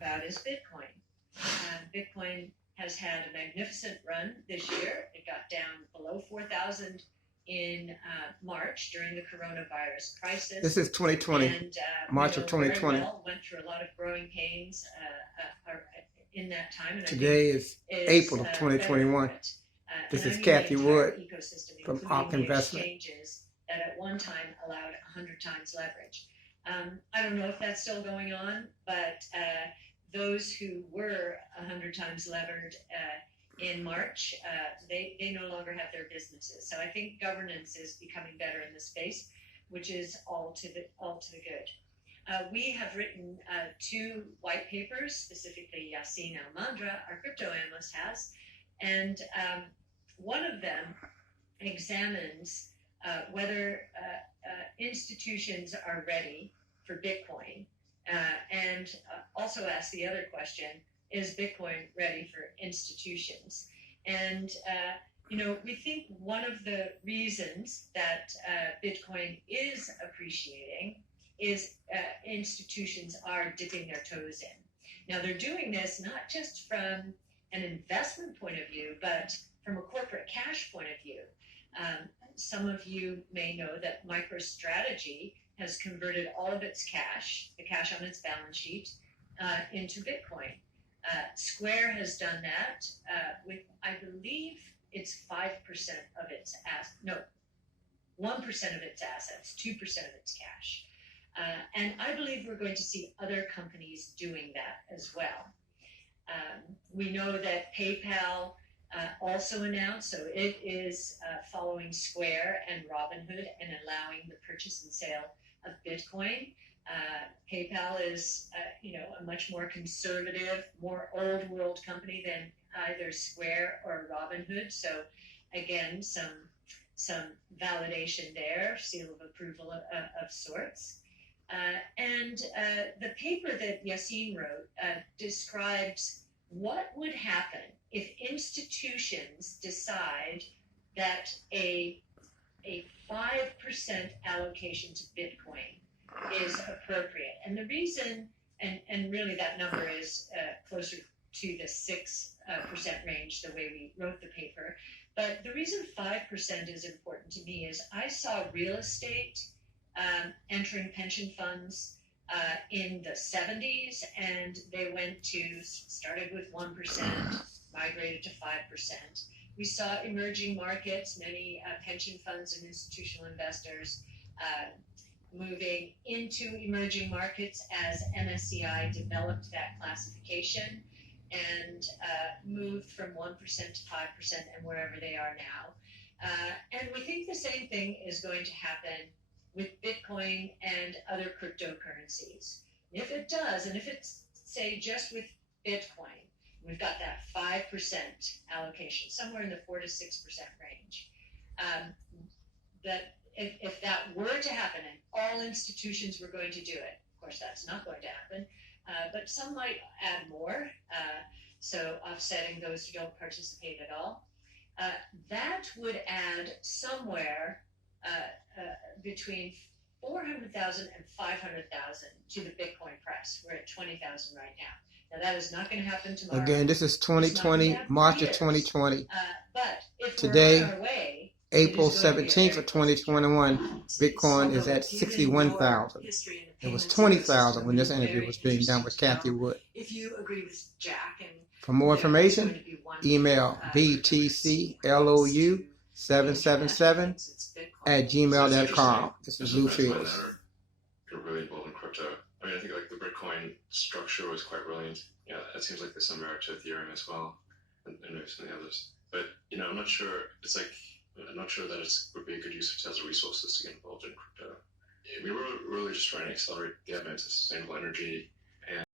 about is Bitcoin. Bitcoin has had a magnificent run this year. It got down below 4,000 in March during the coronavirus crisis. This is 2020, and, March of 2020. Very well, went through a lot of growing pains in that time. And today is April of 2021. This is Kathy Wood from ARK Investment. Exchanges that at one time allowed 100 times leverage. I don't know if that's still going on, but those who were 100 times levered in March, they no longer have their businesses. So I think governance is becoming better in the space, which is all to the good. We have written 2 white papers, specifically Yacine Almandra, our crypto analyst, has, and one of them examines whether institutions are ready for Bitcoin, and also asks the other question, is Bitcoin ready for institutions? And we think one of the reasons that Bitcoin is appreciating is institutions are dipping their toes in. Now, they're doing this not just from an investment point of view, but from a corporate cash point of view. Some of you may know that MicroStrategy has converted all of its cash, the cash on its balance sheet, into Bitcoin. Square has done that with, I believe, it's 5% of its assets. No, 1% of its assets, 2% of its cash. And I believe we're going to see other companies doing that as well. We know that PayPal also announced, so it is following Square and Robinhood and allowing the purchase and sale of Bitcoin. PayPal is, a much more conservative, more old world company than either Square or Robinhood. So again, some validation there, seal of approval of sorts. And the paper that Yacine wrote describes what would happen if institutions decide that a 5% allocation to Bitcoin is appropriate. And the reason, and really that number is closer to the 6% range, the way we wrote the paper. But the reason 5% is important to me is I saw real estate entering pension funds in the 70s, and they started with 1%, migrated to 5%. We saw emerging markets, many pension funds and institutional investors moving into emerging markets as MSCI developed that classification and moved from 1% to 5% and wherever they are now. And we think the same thing is going to happen with Bitcoin and other cryptocurrencies. If it does, and if it's, say, just with Bitcoin, we've got that 5% allocation, somewhere in the 4 to 6% range. That if that were to happen and all institutions were going to do it, of course that's not going to happen, but some might add more, so offsetting those who don't participate at all. That would add somewhere between 400,000 and 500,000 to the Bitcoin price. We're at 20,000 right now. Now that is not going to happen tomorrow. Again, this is 2020, March of 2020. But if today, we're on our way, April 17th of 2021, Bitcoin is at 61,000. It was 20,000 when this interview was being done with Kathy Wood. If you agree with Jack, and for more information, email btclou777@gmail.com. This is Lou Fields. You're really involved in crypto. I mean, I think like the Bitcoin structure was quite brilliant. Yeah, it seems like there's some merit to Ethereum as well, and maybe some of the others. But I'm not sure. I'm not sure that it would be a good use of Tesla resources to get involved in crypto. We were really just trying to accelerate the advance of sustainable energy,